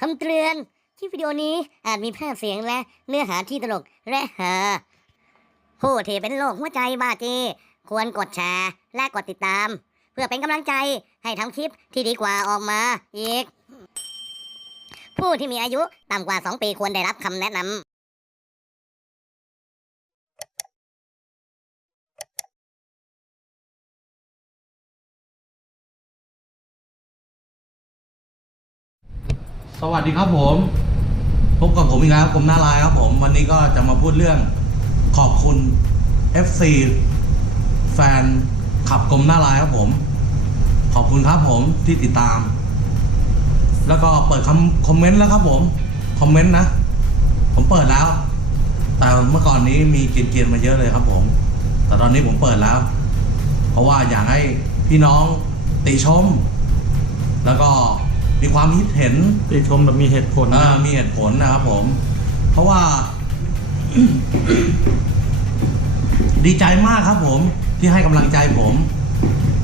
คำเตือนคลิปวิดีโอนี้อาจมีภาพเสียงและเนื้อหาที่ตลกและหาผู้ที่เป็นโรคหัวใจบ้าจีควรกดแชร์และกดติดตาม เพื่อเป็นกำลังใจให้ทำคลิปที่ดีกว่าออกมาอีก ผู้ที่มีอายุต่ำกว่า 2 ปีควรได้รับคำแนะนำ สวัสดีครับผม พบกับผมอีกแล้วผมหน้าลายครับผม วันนี้ก็จะมาพูดเรื่องขอบคุณ FC แฟนขับกลมหน้าลายครับผม ขอบคุณครับผมที่ติดตาม แล้วก็เปิดคำคอมเมนต์แล้วครับผม คอมเมนต์นะ ผมเปิดแล้ว แต่เมื่อก่อนนี้มีเกรียนๆมาเยอะเลยครับผม แต่ตอนนี้ผมเปิดแล้ว เพราะว่าอยากให้พี่น้องติชม แล้วก็ มีความคิดเห็นติชมแบบมีเหตุผลอ่านะมีเหตุผลนะครับผม เพราะว่า ดีใจมากครับผมที่ให้กำลังใจผม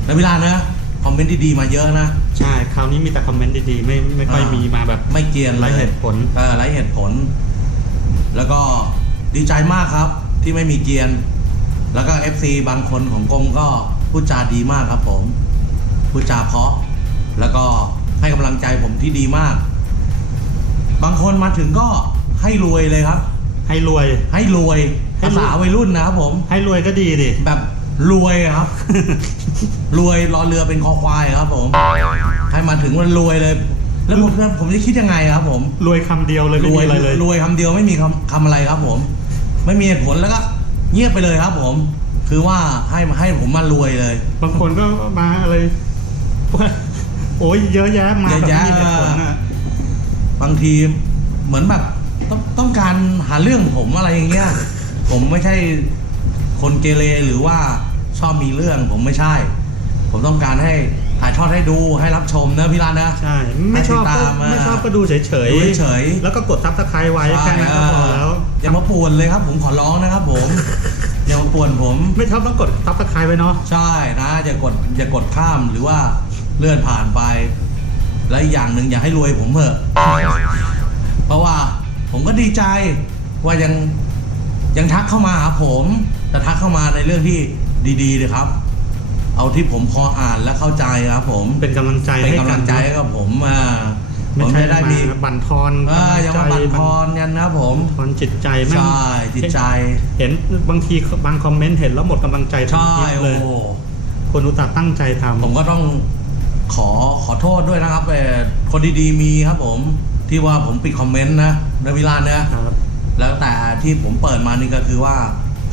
ในเวลานะคอมเมนต์ดีๆมาเยอะนะ ใช่คราวนี้มีแต่คอมเมนต์ดีๆไม่ไม่ค่อยอ่ามีมีมาแบบไม่เกรียนเลยไร้เหตุผลเออไร้เหตุผล แล้วก็ดีใจมากครับ ที่ไม่มีเกรียน แล้วก็ FC บางคนของกรมก็พูดจาดีมากครับผมพูดจาเพราะแล้วก็ ให้กำลังใจผมที่ดีมาก บางคนมาถึงก็ให้รวยเลยครับ ให้รวย ให้รวยให้ภารวยษาวัยรุ่นนะครับผม ให้รวยก็ดีดิ แบบรวยครับ รวยรอเรือเป็นคอควายครับ ผมให้มาถึงมันรวยเลย แล้วผมผมจะคิดยังไงครับ ผมรวยคำเดียวเลยรไม่วมียอะไรเลย รวยคำเดียวไม่มีคำคำอะไรครับ ผม ไม่มีเหตุผลแล้วก็ เงียบไปเลยครับ ผม คือว่าให้ให้ผมมารวยเลย บางคนก็มาอะไรว่า โอ้ยเยอะแยะมาเยอะแบบแยะไม่มีเหตุผลอะบางทีเหมือนแบบต้องต้องการหาเรื่องผมอะไรอย่างเงี้ย ผมไม่ใช่คนเกเรหรือว่าชอบมีเรื่องผมไม่ใช่ ผมต้องการให้ถ่ายทอดให้ดูให้รับชมนะพี่รันนะ ใช่ ไม่ชอบให้ติดก็ตามอะไม่ชอบก็ดูเฉยดูเฉยๆแล้วก็กดซับสไครต์ไว้แค่นั้นก็พอแล้ว อย่ามาป่วนเลยครับ ผมขอร้องนะครับผม อย่ามาป่วนผม ไม่ชอบต้องกดซับสไครต์ไว้เนาะ ใช่นะอย่ากดอย่ากดข้ามหรือว่า เลื่อนผ่านไป และอีกอย่างหนึ่งอย่าให้รวยผมเถอะ เพราะว่าผมก็ดีใจว่ายังยังทักเข้ามาหาผมแต่ทักเข้ามาในเรื่องที่ดีๆเลยครับ เอาที่ผมพออ่านและเข้าใจครับ ผมเป็นกำลังใจเป็นให้กำกัลันงใจให้กับผมอ่าผไม่มใช่จะได้มีมาบั่นทอนเอออย่ามาบั่นทอนกันนะครับผมทอนจิตใจแม่งใช่จิตใจ เห็นบางทีบางคอมเมนต์เห็นแล้วหมดกำลังใจใช่ทั้งคลิปเลโอ้ยคนอุตส่าห์ตั้งใจทำ ผมก็ต้อง ขอขอโทษด้วยนะครับเอ่อคนดีๆมีครับผมที่ว่าผมปิดคอมเมนต์นะในเวลาเนี้ยครับ แล้วแต่ที่ผมเปิดมานี่ก็คือว่า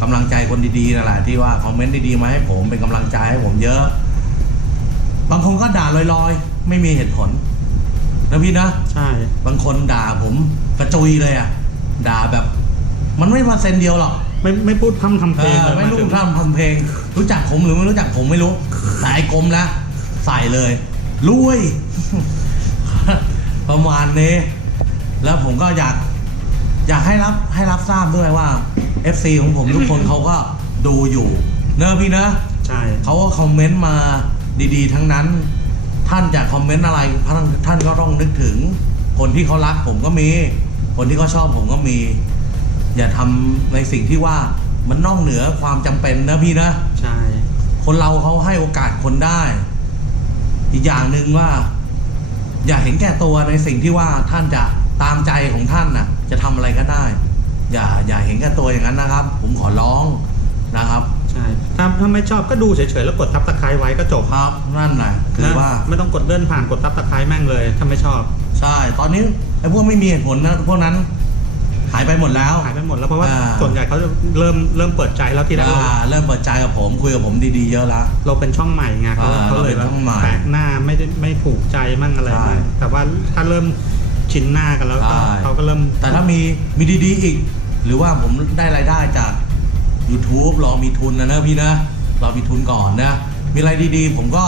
กำลังใจคนดีๆนั่นแหละที่ว่าคอมเมนต์ดีๆมาให้ผมเป็นกำลังใจให้ผมเยอะ บางคนก็ด่าลอยๆ ไม่มีเหตุผลนะพี่นะ ใช่ บางคนด่าผมกระจุยเลยอะด่าแบบ มันไม่มาเซนเดียวหรอกไม่ไม่พูดพร่ำทำเพเอลงอเลยไม่รู้าถึง ทำทำเพลง รู้จักผมหรือไม่รู้จักผมไม่รู้แต่ไอ้กลมแล้ว ใส่เลยรวยประมาณนี้ แล้วผมก็อยาก อยากให้รับให้รับทราบด้วยว่า FC ของผมทุกคนเขาก็ดูอยู่ เนอะพี่นะใช่เขาก็คอมเมนต์มาดีๆ ทั้งนั้น ท่านจะคอมเมนต์อะไรท่านท่านก็ต้องนึกถึง คนที่เขารักผมก็มี คนที่เขาชอบผมก็มี อย่าทำในสิ่งที่ว่ามันนอกเหนือความจำเป็นนะพี่นะ ใช่ คนเราเขาให้โอกาสคนได้ อีกอย่างหนึ่งว่า อย่าเห็นแก่ตัวในสิ่งที่ว่าท่านจะตามใจของท่านน่ะ จะทำอะไรก็ได้ อย่าอย่าเห็นแก่ตัวอย่างนั้นนะครับ ผมขอร้องนะครับใช่ถ้าถ้าไม่ชอบก็ดูเฉยๆแล้วกดทับตะไคร้ไว้ก็จบครับนั่นแหละคือนะว่าไม่ต้องกดเลื่อนผ่านกดทับตะไคร้แม่งเลย ถ้าไม่ชอบ ใช่ ตอนนี้ไอ้พวกไม่มีเหตุผลนะพวกนั้น หายไปหมดแล้ว หายไปหมดแล้วเพราะว่าอ่า ส่วนใหญ่เขาจะเริ่มเริ่มเปิดใจแล้วที่แรกเราอ่าเริ่มเปิดใจกับผมคุยกับผมดีๆเยอะแล้วเราเป็นช่องใหม่ไงเขาอ่าเขาเลยเราเป็นช่องใหม่แปลกหน้าไม่ได้ไม่ถูกใจมั่งอะไรใช่มั่งแต่ว่าถ้าเริ่มชินหน้ากันแล้วก็ใช่ เขาก็เริ่ม แต่ถ้ามีมีดีๆอีก หรือว่าผมได้รายได้จาก YouTube รอมีทุนนะเนอะพี่นะรอมีทุนก่อนนะ มีอะไรดีๆ ผมก็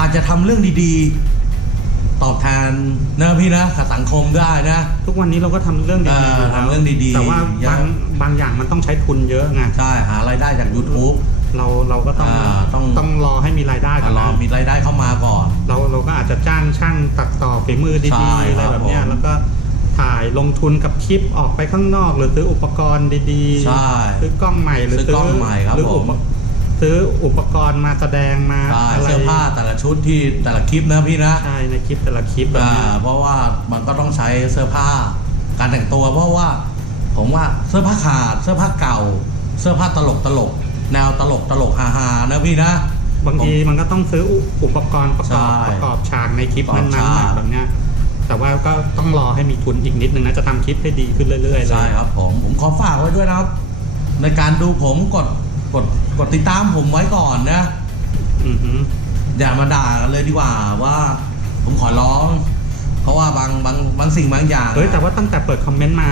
อาจจะทำเรื่องดีๆ ตอบแทนนะพี่นะกับสังคมได้นะ ทุกวันนี้เราก็ทำเรื่องดีเออๆยู่แล้วทำเรื่องดีๆแต่ว่าเยอะ บางบางอย่างมันต้องใช้ทุนเยอะไงใช่หารายได้จาก YouTube เราเราก็ต้องอ่าต้อง ต้องรอให้มีรายได้ก่อนรอนะมีรายได้เข้ามาก่อน เราเราก็อาจจะจ้างช่างตัดต่อฝีมือใช่ดีๆอะไรครับแบบเนี้ยผม แล้วก็ถ่ายลงทุนกับคลิปออกไปข้างนอก หรือซื้ออุปกรณ์ดีๆใช่ ซื้อกล้องใหม่หรือซื้อกล้องใหม่ครับหรืออุปผม ซื้ออุปกรณ์มาแสดงมาใช่อะไรเสื้อผ้าแต่ละชุดที่แต่ละคลิปนะพี่นะใช่ในคลิปแต่ละคลิปแบบอ่านี้เพราะว่ามันก็ต้องใช้เสื้อผ้า การแต่งตัว เพราะว่าผมว่าเสื้อผ้าขาดเสื้อผ้าเก่า เสื้อผ้าตลกตลกแนวตลกตลกฮาฮาๆนะพี่นะ บางทีมันก็ต้องซื้ออุอุปกรณ์ประกอบใช่ประกอบฉากในคลิปประกอบนั้นๆฉาก แบบเนี้ยแต่ว่าก็ต้องรอให้มีทุนอีกนิดนึงนะจะทำคลิปให้ดีขึ้นเรื่อยๆเลยใช่ครับผมผมขอฝากไว้ด้วยนะครับ ในการดูผมกดกดกดติดตามผมไว้ก่อนนะอือหืออย่ามาด่ากันเลยดีกว่าว่า ผมขอร้อง เพราะว่าบางบางบางสิ่งบางอย่างเฮ้ยแต่ว่าตั้งแต่เปิดคอมเมนต์มา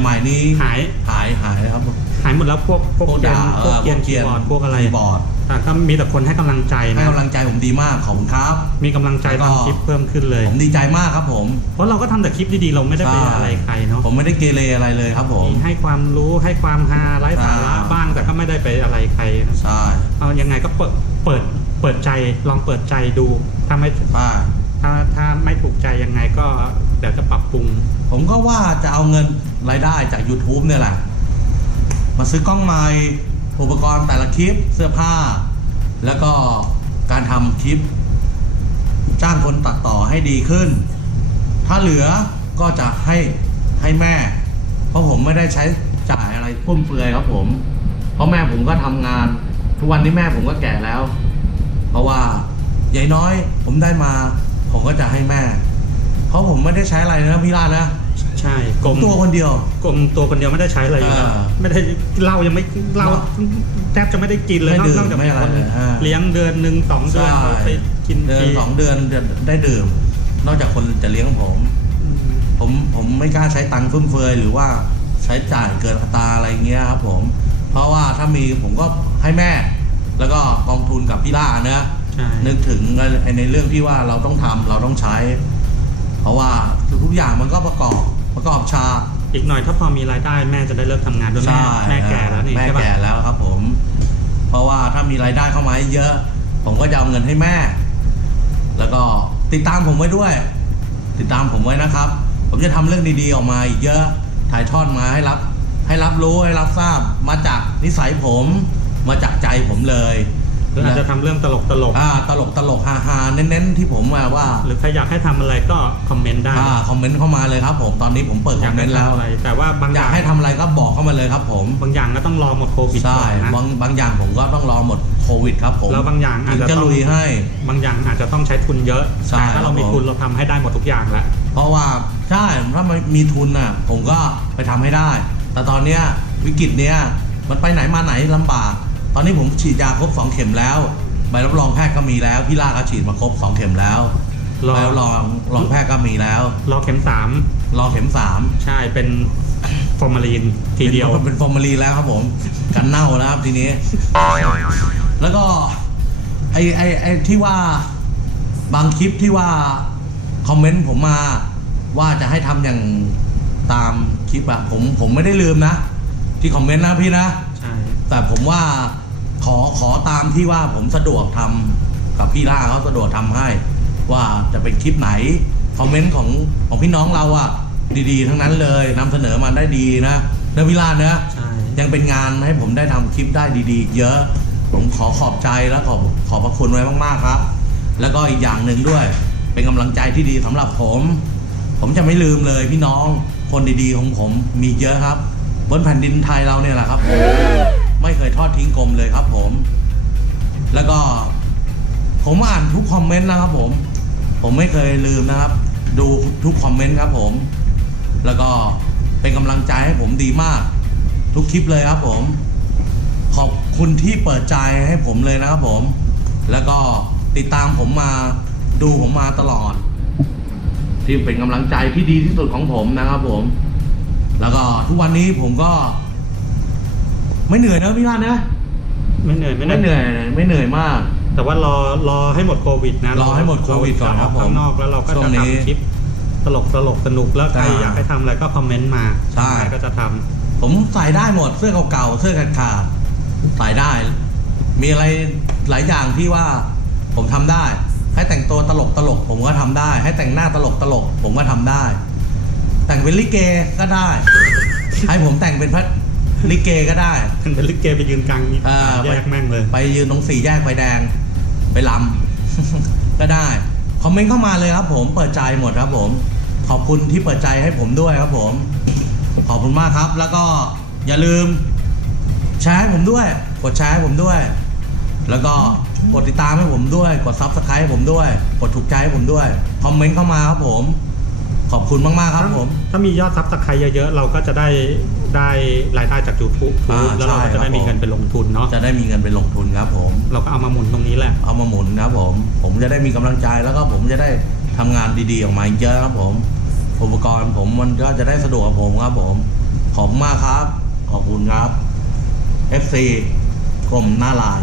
ใหม่ ๆ นี้หายหายหายครับ หายหมดแล้วพวกพวกพวกเกียด่าร์พวกเกียร์คีย์บอร์ดพวกอะไรคีย์บอร์ดแต่ก็มีแต่คนให้กำลังใจให้นะ กำลังใจผมดีมากขอบคุณครับ มีกำลังใจแล้วก็ ทำคลิปเพิ่มขึ้นเลย ผมดีใจมากครับผม เพราะเราก็ทำแต่คลิปดีๆ เราไม่ได้ไปใช่ อะไรใครเนาะผมไม่ได้เกเรอะไรเลยครับผม มีให้ความรู้ให้ความฮาไร้สาระอ่าบ้างแต่ก็ไม่ได้ไปอะไรใครนะใช่เอายังไงก็เปิดเปิดเปิดใจลองเปิดใจดูถ้าไม่ป้าถ้าถ้าไม่ถูกใจยังไงก็เดี๋ยวจะปรับปรุง ผมก็ว่าจะเอาเงินรายได้จาก YouTube เนี่ยแหละ มาซื้อกล้องไม้อุปกรณ์แต่ละคลิปเสื้อผ้า แล้วก็การทำคลิป จ้างคนตัดต่อให้ดีขึ้น ถ้าเหลือก็จะให้ให้แม่ เพราะผมไม่ได้ใช้จ่ายอะไรฟุ่มเฟือยครับผม เพราะแม่ผมก็ทำงาน ทุกวันนี้แม่ผมก็แก่แล้ว เพราะว่าใหญ่น้อยผมได้มา ผมก็จะให้แม่ เพราะผมไม่ได้ใช้อะไรนะพี่ลานะ ใช่ผกลมมตัวคนเดียว กลมตัวคนเดียวไม่ได้ใช้อะไรอยู่แล้วอ่าไม่ได้เหล้ายังไม่เหล้าแทบจะไม่ได้กินเลยไม่นอกดื่มนอกจากไม่มีอะไรคนเลยอ่าเลี้ยงเดือนหนึ่งสองเดือนใช่เราไปกินเดือนทีสองเดือนเดือนได้ดื่ม นอกจากคนจะเลี้ยงผม อืมผมผมไม่กล้าใช้ตังค์ฟุ่มเฟือยหรือว่าใช้จ่ายเกินอัตราอะไรเงี้ยครับผม เพราะว่าถ้ามีผมก็ให้แม่ แล้วก็กองทุนกับพี่ล่าเนะใช่นึกถึงในเรื่องที่ว่าเราต้องทำเราต้องใช้ เพราะว่าทุกๆอย่างมันก็ประกอบ ประกอบฉากอีกหน่อยถ้าพอมีรายได้แม่จะได้เลิกทำงานด้วยแม่ใช่แม่แก่แล้วนี่แม่ใช่ปะ แก่แล้วครับผม เพราะว่าถ้ามีรายได้เข้ามาเยอะ ผมก็จะเอาเงินให้แม่ แล้วก็ติดตามผมไว้ด้วย ติดตามผมไว้นะครับ ผมจะทำเรื่องดีๆออกมาอีกเยอะถ่ายทอดมาให้รับ ให้รับรู้ให้รับทราบมาจากนิสัยผม มาจากใจผมเลยห รืออาจจะทำเรื่องตลกตลกอ่าตลกตลกฮาฮาๆเน้นๆที่ผมมาว่า หรือใครอยากให้ทำอะไรก็คอมเมนต์ได้อ่าคอมเมนต์เข้ามาเลยครับผมตอนนี้ผมเปิดคอยาอกมเมให้นต์แล้วทำอะไร แต่ว่าบางอยอาย่ากงให้ทำอะไรก็บอกเข้ามาเลยครับผมบางอย่างก็ต้องรอหมดโควิดใช่ก่อนนะบางบางอย่างผมก็ต้องรอหมดโควิดครับผมแล้วบางอย่างอาจถึงจะจะต้องลุยให้ บางอย่างอาจจะต้องใช้ทุนเยอะใช่แต่ถ้าเรามีครับผม ทุนเราทำให้ได้หมดทุกอย่างแล้ว เพราะว่าใช่ถ้ามันมีทุนอะ ผมก็ไปทำให้ได้ แต่ตอนเนี้ยวิกฤตเนี้ยมันไปไหนมาไหนลำบาก ตอนนี้ผมฉีดยาครบสองเข็มแล้วใบรับรองแพทย์ก็มีแล้ว พี่ล่าก็ฉีดมาครบสองเข็มแล้วรอ ใบรับรองรองแพทย์ก็มีแล้ว รอเข็มสามรอเข็มสามใช่เป็นฟอร์มาลีนทีเดียวเป็นเป็นฟอร์มาลีนแล้วครับผม กันเน่าแล้วครับทีนี้ แล้วก็ไอไอไอที่ว่าบางคลิปที่ว่าคอมเมนต์ผมมาว่าจะให้ทำอย่างตามคลิปอะผมผมไม่ได้ลืมนะ ที่คอมเมนต์นะพี่นะ ใช่ แต่ผมว่า ขอขอตามที่ว่าผมสะดวกทำกับพี่ล่าเขาสะดวกทำให้ ว่าจะเป็นคลิปไหนคอมเมนต์ของของพี่น้องเราอะดีๆ ทั้งนั้นเลยนำเสนอมาได้ดีนะเนอะพี่ล่าเนอะใช่ยังเป็นงานให้ผมได้ทำคลิปได้ดีๆ เยอะ ผมขอขอบใจและขอบขอบพระคุณไว้มากๆครับ แล้วก็อีกอย่างหนึ่งด้วย เป็นกำลังใจที่ดีสำหรับผม ผมจะไม่ลืมเลยพี่น้องคนดีๆของผมมีเยอะครับ บนแผ่นดินไทยเราเนี่ยแหละครับผม ไม่เคยทอดทิ้งกรมเลยครับผม แล้วก็ผมอ่านทุกคอมเมนต์นะครับผม ผมไม่เคยลืมนะครับ ดูทุกคอมเมนต์ครับผม แล้วก็เป็นกำลังใจให้ผมดีมาก ทุกคลิปเลยครับผม ขอบคุณที่เปิดใจให้ผมเลยนะครับผม แล้วก็ติดตามผมมาดูผมมาตลอด ที่เป็นกำลังใจที่ดีที่สุดของผมนะครับผม แล้วก็ทุกวันนี้ผมก็ ไม่เหนื่อยนะพี่ลาดนะ ไม่เหนื่อยไม่ไม่เหนื่อยไม่เหนื่อยมาก แต่ว่ารอรอให้หมดโควิดนะรอให้หมดโควิดก่อนครับเาจะกข้างนอกแล้วเราก็ช่วจะงนี้ทำคลิปตลกตลกสนุกแล้วใครใช่อยากให้ทำอะไรก็คอมเมนต์มาใช่ใครก็จะทำผมใส่ได้หมดเสื้อเก่าๆเสื้อขาดๆใส่ได้ มีอะไรหลายอย่างที่ว่าผมทำได้ ให้แต่งตัวตลกตลกผมก็ทำได้ ให้แต่งหน้าตลกตลกผมก็ทำได้ แต่งเป็นลิเกก็ได้ ให้ผมแต่งเป็นพระ ลิเกก็ได้ขึ้นเป็นลิเกไปยืนกลางอ่าแยกแม่งเลย ไปยืนตรงสี่แยกไฟแดง ไปลำ ก็ได้ คอมเมนต์เข้ามาเลยครับผม เปิดใจหมดครับผม ขอบคุณที่เปิดใจให้ผมด้วยครับผม ขอบคุณมากครับ แล้วก็อย่าลืมแชร์ให้ผมด้วย กดแชร์ให้ผมด้วย แล้วก็กดติดตามให้ผมด้วย กดซับสไครต์ให้ผมด้วย กดถูกใจให้ผมด้วย คอมเมนต์เข้ามาครับผม ขอบคุณมาก ๆ ครับผม ถ้ามียอดซับสไครต์เยอะ ๆ เราก็จะได้ได้รายได้จาก YouTube อ่าแล้วเราก็ใช่จะได้ครับมีเงินไปลงทุนเนาะจะได้มีเงินไปลงทุนครับผม เราก็เอามาหมุนตรงนี้แหละ เอามาหมุนครับผม ผมจะได้มีกำลังใจแล้วก็ผมจะได้ทำงานดีๆออกมาเยอะครับผม อุปกรณ์ผมมันก็จะได้สะดวกกับผมครับผม ขอบคุณมากครับ ขอบคุณครับ FC กรมหน้าลาย